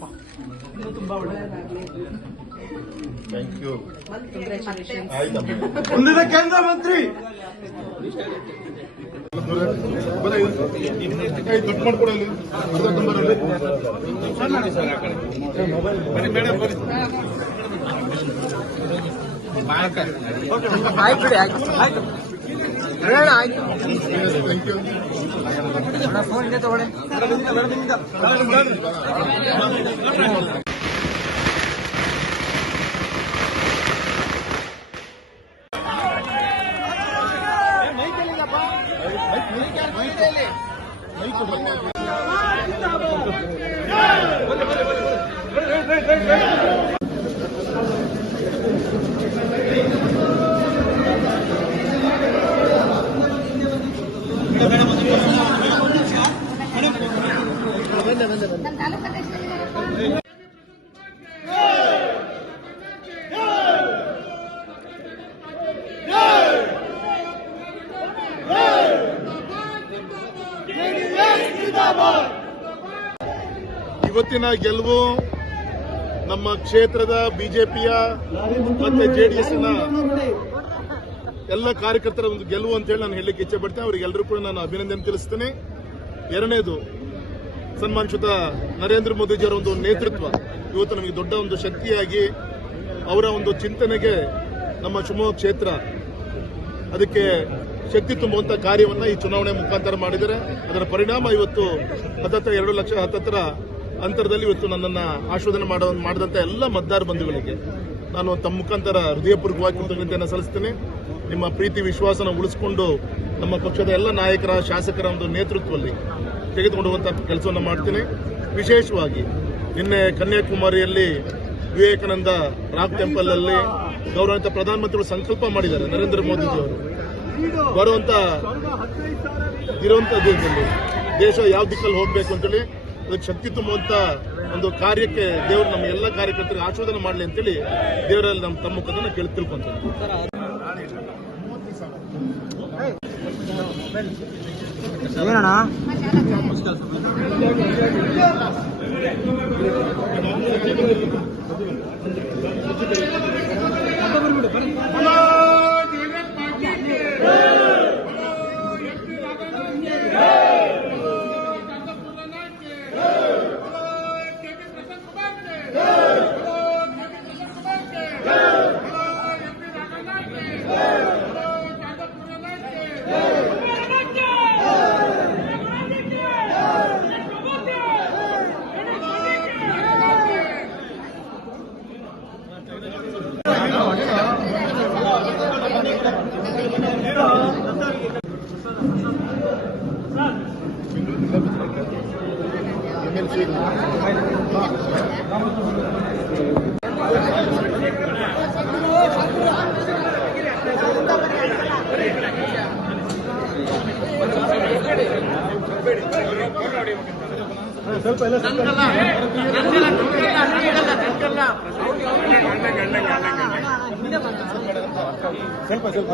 ಒಳ್ಳೇದಾಗ್ಲಪ್ಪ ಇನ್ನೂ ತುಂಬಾ ಒಳ್ಳೇದಾಗ್ಲಿ. ಥ್ಯಾಂಕ್ ಯು ಆಯ್ತಮ್ಮ. ಮುಂದಿನ ಕೇಂದ್ರ ಮಂತ್ರಿ! ಕಟ್ ಮಾಡ್ಕೊಡಲಿ ನಂಬರಲ್ಲಿ ಆಯ್ತು ಬಿಡಿ ಆಯ್ತು ಆಯ್ತು ಥ್ಯಾಂಕ್ ಯು ಫೋನ್ ಇದೆ ತಗೊಳ್ಳಿ. ನಮ್ಮ ತಾಲೂಕು ಇವತ್ತಿನ ಗೆಲುವು ನಮ್ಮ ಕ್ಷೇತ್ರದ ಬಿಜೆಪಿಯ ಮತ್ತೆ ಜೆಡಿಎಸ್ನ ಎಲ್ಲ ಕಾರ್ಯಕರ್ತರ ಒಂದು ಗೆಲುವು ಅಂತ ಹೇಳಿ ನಾನು ಹೇಳಲಿಕ್ಕೆ ಇಚ್ಛೆ ಪಡ್ತೇನೆ. ಅವರಿಗೆಲ್ಲರೂ ಕೂಡ ನಾನು ಅಭಿನಂದನೆ ತಿಳಿಸ್ತೇನೆ. ಎರಡನೇದು ಸನ್ಮಾನಿಸಿದ ನರೇಂದ್ರ ಮೋದಿಜಿಯವರ ಒಂದು ನೇತೃತ್ವ. ಇವತ್ತು ನಮಗೆ ದೊಡ್ಡ ಒಂದು ಶಕ್ತಿಯಾಗಿ ಅವರ ಒಂದು ಚಿಂತನೆಗೆ ನಮ್ಮ ಶಿವಮೊಗ್ಗ ಕ್ಷೇತ್ರ ಅದಕ್ಕೆ ಶಕ್ತಿ ತುಂಬುವಂಥ ಕಾರ್ಯವನ್ನು ಈ ಚುನಾವಣೆ ಮುಖಾಂತರ ಮಾಡಿದರೆ ಅದರ ಪರಿಣಾಮ ಇವತ್ತು ಹತ್ತತ್ರ ಎರಡು ಲಕ್ಷ ಹತ್ತತ್ರ ಅಂತರದಲ್ಲಿ ಇವತ್ತು ನನ್ನನ್ನು ಆಶೀರ್ವಾದನೆ ಮಾಡೋ, ಮಾಡಿದಂತ ಎಲ್ಲ ಮತದಾರ ಬಂಧುಗಳಿಗೆ ನಾನು ತಮ್ಮ ಮುಖಾಂತರ ಹೃದಯಪೂರ್ವಕವಾಗಿ ಕೃತಜ್ಞತೆಯನ್ನು ಸಲ್ಲಿಸ್ತೇನೆ. ನಿಮ್ಮ ಪ್ರೀತಿ, ವಿಶ್ವಾಸನ ಉಳಿಸಿಕೊಂಡು ನಮ್ಮ ಪಕ್ಷದ ಎಲ್ಲ ನಾಯಕರ, ಶಾಸಕರ ಒಂದು ನೇತೃತ್ವದಲ್ಲಿ ತೆಗೆದುಕೊಂಡುವಂತ ಕೆಲಸವನ್ನು ಮಾಡ್ತೀನಿ. ವಿಶೇಷವಾಗಿ ನಿನ್ನೆ ಕನ್ಯಾಕುಮಾರಿಯಲ್ಲಿ ವಿವೇಕಾನಂದ ರಾಕ್ ಟೆಂಪಲ್ ಅಲ್ಲಿ ಗೌರವಿತ ಪ್ರಧಾನಮಂತ್ರಿಗಳು ಸಂಕಲ್ಪ ಮಾಡಿದ್ದಾರೆ, ನರೇಂದ್ರ ಮೋದಿಜಿಯವರು. ಬರುವಂತ ಇರುವಂತ ದೇಶದಲ್ಲಿ ದೇಶ ಯಾವ ದಿಕ್ಕಲ್ಲಿ ಹೋಗ್ಬೇಕು ಅಂತೇಳಿ, ಅದಕ್ಕೆ ಶಕ್ತಿ ತುಂಬುವಂತ ಒಂದು ಕಾರ್ಯಕ್ಕೆ ದೇವರು ನಮ್ಮ ಎಲ್ಲ ಕಾರ್ಯಕರ್ತರಿಗೆ ಆಶೀರ್ವಾದನೆ ಮಾಡಲಿ ಅಂತೇಳಿ ದೇವರಲ್ಲಿ ನಮ್ಮ ತಮ್ಮ ಕದನ್ನು ಕೇಳಿ ತಿಳ್ಕೊಂತೀನಿ. ಏನಣ್ಣ? ಸ್ವಲ್ಪ ಎಲ್ಲ ಸ್ವಲ್ಪ ಸ್ವಲ್ಪ